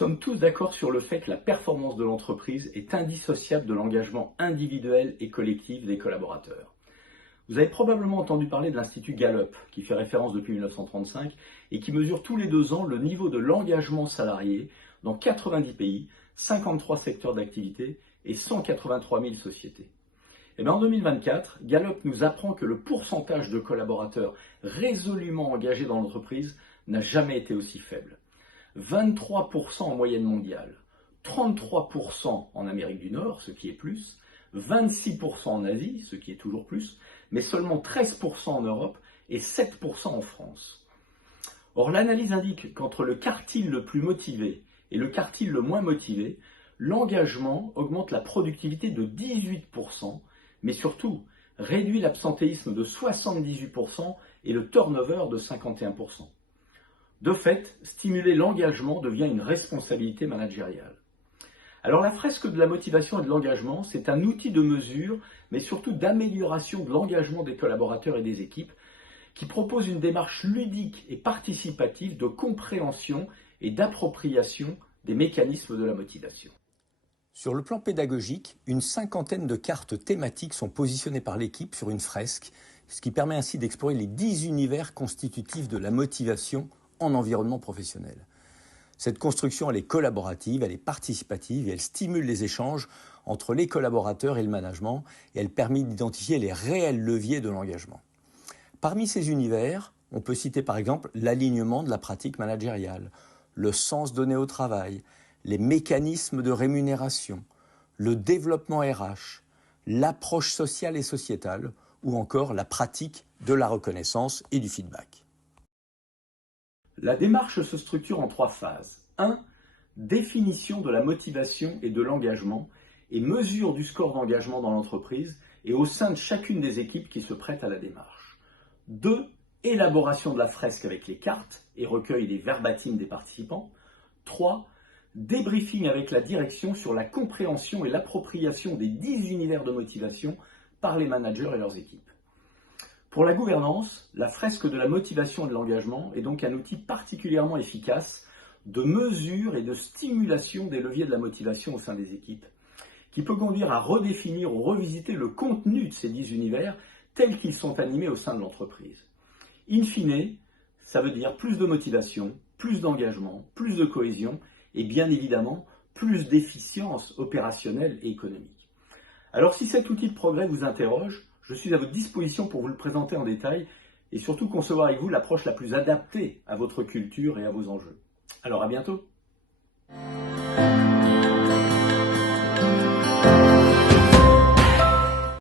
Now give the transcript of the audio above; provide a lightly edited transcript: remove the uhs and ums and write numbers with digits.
sommes tous d'accord sur le fait que la performance de l'entreprise est indissociable de l'engagement individuel et collectif des collaborateurs. Vous avez probablement entendu parler de l'Institut Gallup, qui fait référence depuis 1935 et qui mesure tous les 2 ans le niveau de l'engagement salarié dans 90 pays, 53 secteurs d'activité et 183 000 sociétés. Et bien en 2024, Gallup nous apprend que le pourcentage de collaborateurs résolument engagés dans l'entreprise n'a jamais été aussi faible. 23% en moyenne mondiale, 33% en Amérique du Nord, ce qui est plus, 26% en Asie, ce qui est toujours plus, mais seulement 13% en Europe et 7% en France. Or, l'analyse indique qu'entre le quartile le plus motivé et le quartile le moins motivé, l'engagement augmente la productivité de 18%, mais surtout réduit l'absentéisme de 78% et le turnover de 51%. De fait, stimuler l'engagement devient une responsabilité managériale. Alors la fresque de la motivation et de l'engagement, c'est un outil de mesure, mais surtout d'amélioration de l'engagement des collaborateurs et des équipes, qui propose une démarche ludique et participative de compréhension et d'appropriation des mécanismes de la motivation. Sur le plan pédagogique, une 50aine de cartes thématiques sont positionnées par l'équipe sur une fresque, ce qui permet ainsi d'explorer les 10 univers constitutifs de la motivation en environnement professionnel. Cette construction, elle est collaborative, elle est participative et elle stimule les échanges entre les collaborateurs et le management et elle permet d'identifier les réels leviers de l'engagement. Parmi ces univers, on peut citer par exemple l'alignement de la pratique managériale, le sens donné au travail, les mécanismes de rémunération, le développement RH, l'approche sociale et sociétale ou encore la pratique de la reconnaissance et du feedback. La démarche se structure en 3 phases. 1. Définition de la motivation et de l'engagement et mesure du score d'engagement dans l'entreprise et au sein de chacune des équipes qui se prêtent à la démarche. 2. Élaboration de la fresque avec les cartes et recueil des verbatims des participants. 3. Débriefing avec la direction sur la compréhension et l'appropriation des 10 univers de motivation par les managers et leurs équipes. Pour la gouvernance, la fresque de la motivation et de l'engagement est donc un outil particulièrement efficace de mesure et de stimulation des leviers de la motivation au sein des équipes, qui peut conduire à redéfinir ou revisiter le contenu de ces 10 univers tels qu'ils sont animés au sein de l'entreprise. In fine, ça veut dire plus de motivation, plus d'engagement, plus de cohésion et bien évidemment plus d'efficience opérationnelle et économique. Alors si cet outil de progrès vous interroge, je suis à votre disposition pour vous le présenter en détail et surtout concevoir avec vous l'approche la plus adaptée à votre culture et à vos enjeux. Alors à bientôt!